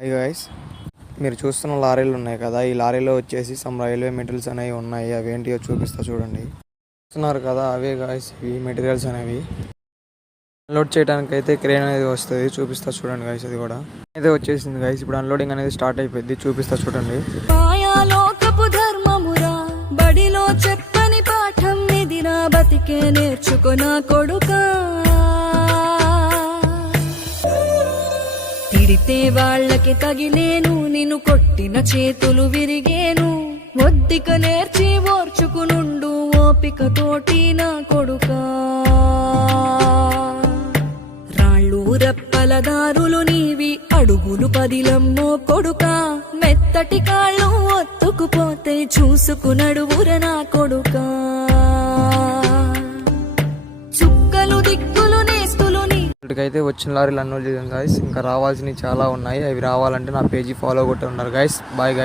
Hi guys, మీరు చూస్తున్న లారీలు ఉన్నాయి కదా, ఈ లారీలో వచ్చేసి సమ్ రైల్వే మెటీరియల్స్ అనేవి ఉన్నాయి. అవి ఏంటియో చూపిస్తా చూడండి. చూస్తున్నారు కదా, అవే గాయస్ ఇవి మెటీరియల్స్ అనేవి. అన్లోడ్ చేయడానికి అయితే క్రేన్ అనేది వస్తుంది. చూపిస్తా చూడండి గైస్. అది కూడా అయితే వచ్చేసింది గైస్. ఇప్పుడు అన్లోడింగ్ అనేది స్టార్ట్ అయిపోయింది. చూపిస్తా చూడండి. బడిలో చెప్పని పాఠం నిదిరా బతికే నేర్చుకున్నా కొడుకా. తిడితే వాళ్ళకి తగిలేను, నిన్ను కొట్టిన చేతులు విరిగేను. ఒద్దిక నేర్చి ఓర్చుకునుండు ఓపిక తోటి నా కొడుకా. రాళ్ళు రెప్పల దారులు నీవి, అడుగులు పదిలమ్మో కొడుకా. మెత్తటి కాళ్ళు ఒత్తుకుపోతే చూసుకునడువుర నా కొడుకా. చుక్కలు దిక్కులు నేస్తులు ఇక్కడికైతే వచ్చిన లారీలు అన్లోడ్ చేద్దాం గాయస్. ఇంకా రావాల్సినవి చాలా ఉన్నాయి. అవి రావాలంటే నా పేజీ ఫాలో కొట్టి ఉన్నారు గాయస్. Bye guys.